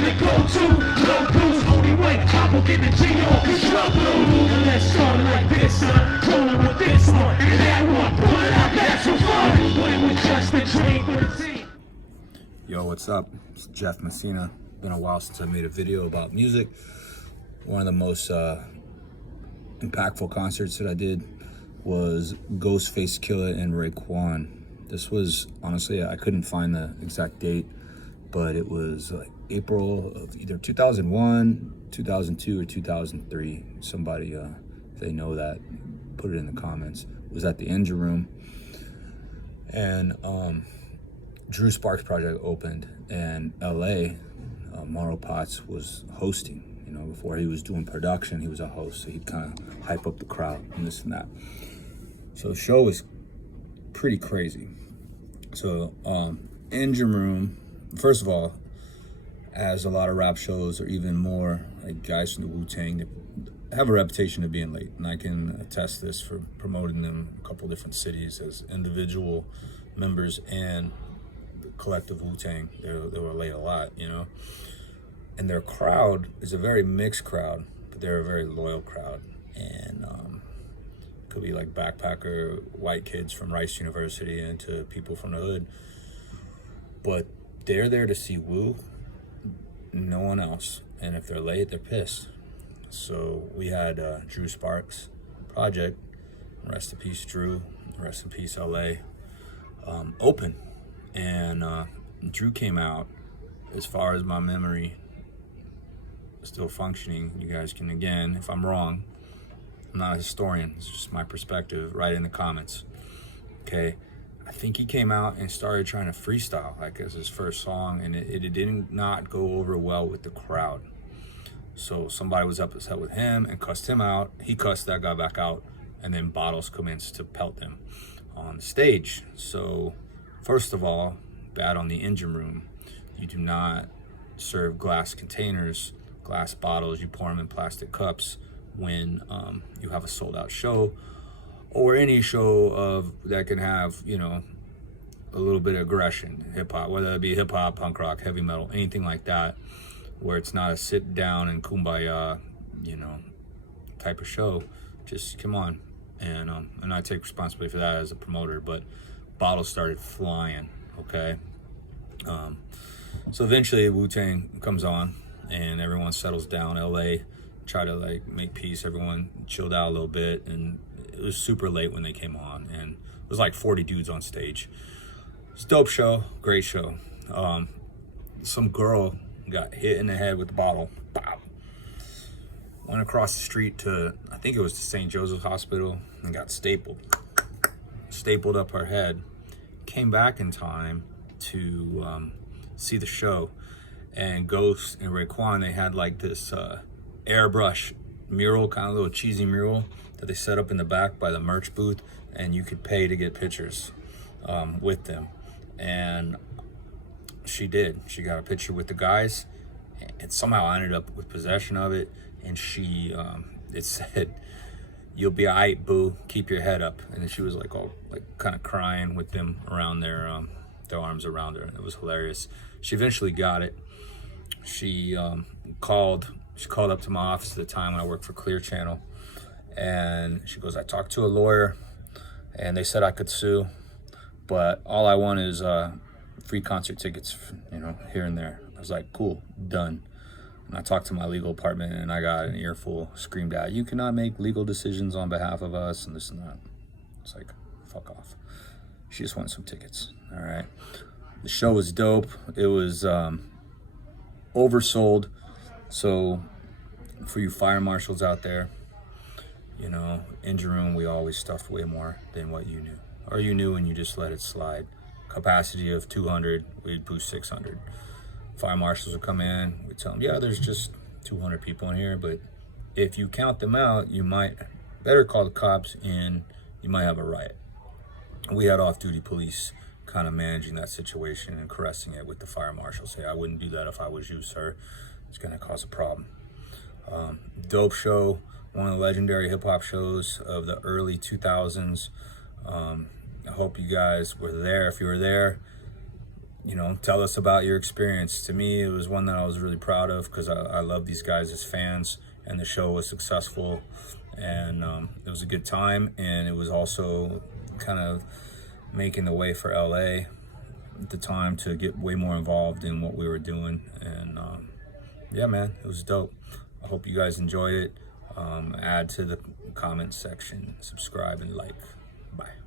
gonna go to. No booze, only way. I will get the G on control. And let's start it like this, son. Rolling with this one and that one. Pull it out, that's so fun. But it was just a dream for the team. Yo, what's up? It's Jeff Messina. Been a while since I made a video about music. One of the most impactful concerts that I did was Ghostface and Raekwon. This was, honestly, I couldn't find the exact date, but it was like April of either 2001, 2002, or 2003. Somebody, if they know that, put it in the comments. It was at the Engine Room. And Drew Sparks Project opened, and LA, Mauro Potts was hosting. You know, before he was doing production, he was a host, so he'd kind of hype up the crowd and this and that. So the show was pretty crazy. So Engine Room, first of all, as a lot of rap shows, or even more, like guys from the Wu-Tang, they have a reputation of being late, and I can attest this for promoting them in a couple different cities as individual members and the collective Wu-Tang. They were late a lot, you know. And their crowd is a very mixed crowd, but they're a very loyal crowd. And could be like backpacker white kids from Rice University and to people from the hood. But they're there to see Wu, no one else. And if they're late, they're pissed. So we had Drew Sparks Project, rest in peace Drew, rest in peace LA, open. And Drew came out, as far as my memory still functioning. You guys can, again, if I'm wrong, I'm not a historian, it's just my perspective, write in the comments. Okay, I think he came out and started trying to freestyle like as his first song, and it did not go over well with the crowd. So somebody was upset with him and cussed him out. He cussed that guy back out, and then bottles commenced to pelt them on the stage. So first of all, bad on the Engine Room. You do not serve glass containers, glass bottles. You pour them in plastic cups when you have a sold out show, or any show of that can have, you know, a little bit of aggression, hip hop, whether it be hip hop, punk rock, heavy metal, anything like that, where it's not a sit down and kumbaya, you know, type of show. Just come on. And I take responsibility for that as a promoter, but bottles started flying, okay? So eventually Wu-Tang comes on and everyone settles down. LA try to like make peace, everyone chilled out a little bit, and it was super late when they came on, and it was like 40 dudes on stage. It's a dope show, great show. Some girl got hit in the head with the bottle. Bow. Went across the street to, I think it was to St. Joseph's Hospital, and got stapled up her head. Came back in time to see the show, and Ghost and Raekwon, they had like this airbrush mural, kind of little cheesy mural that they set up in the back by the merch booth, and you could pay to get pictures with them. And she got a picture with the guys, and somehow I ended up with possession of it. And she it said, "You'll be all right, boo, keep your head up." And then she was like all like kind of crying with them around their arms around her. It was hilarious. She eventually got it. She called up to my office at the time when I worked for Clear Channel, and she goes, "I talked to a lawyer and they said I could sue, but all I want is free concert tickets, you know, here and there." I was like, "Cool, done." And I talked to my legal department, and I got an earful screamed at, "You cannot make legal decisions on behalf of us," and this and that. It's like, fuck off. She just wanted some tickets. All right. The show was dope. It was oversold. So for you fire marshals out there, you know, Engine Room, we always stuffed way more than what you knew. Or you knew and you just let it slide. Capacity of 200, we'd boost 600. Fire marshals would come in, we'd tell them, yeah, there's just 200 people in here, but if you count them out, you might better call the cops and you might have a riot. We had off-duty police kind of managing that situation and caressing it with the fire marshal. Say, "I wouldn't do that if I was you, sir. It's gonna cause a problem." Dope show, one of the legendary hip-hop shows of the early 2000s. I hope you guys were there. If you were there, you know, tell us about your experience. To me, it was one that I was really proud of because I love these guys as fans, and the show was successful, and it was a good time, and it was also kind of making the way for LA at the time to get way more involved in what we were doing. And yeah, man, it was dope. I hope you guys enjoyed it. Add to the comment section, subscribe, and like. Bye.